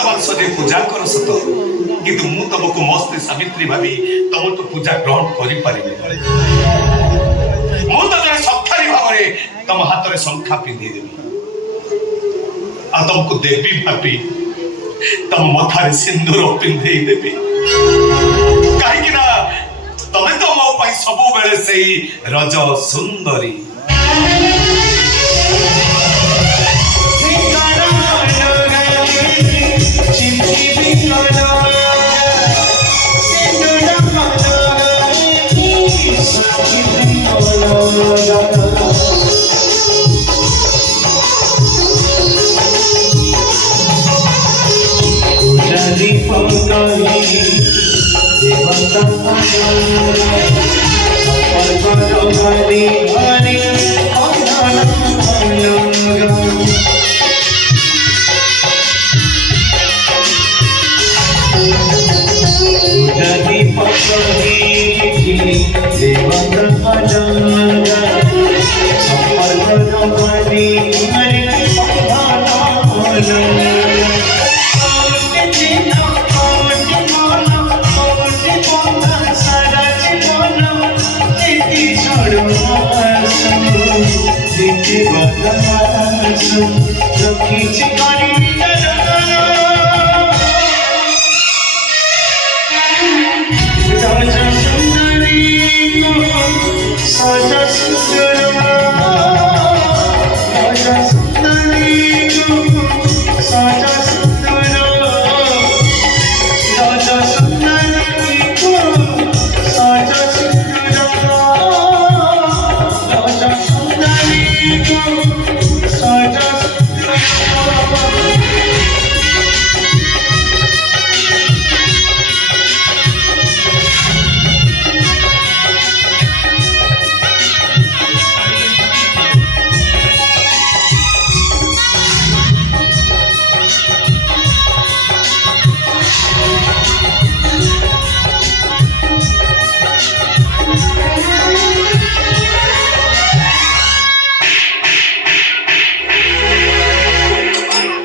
वर्तमान सजे पूजा कर सत किंतु मु तुमको मस्ते सावित्री भाभी तुम तो पूजा ग्रहण करि परिबे मु तो जने सखारी भाव रे तुम हाथ रे शंखा पिंधि देबी आ तुमको देवी भाभी तुम मथारे सिंदूर पिंधि देबी कहीं कि ना तमे तो मो पई सब बेले सेही रज सुंदरी Such a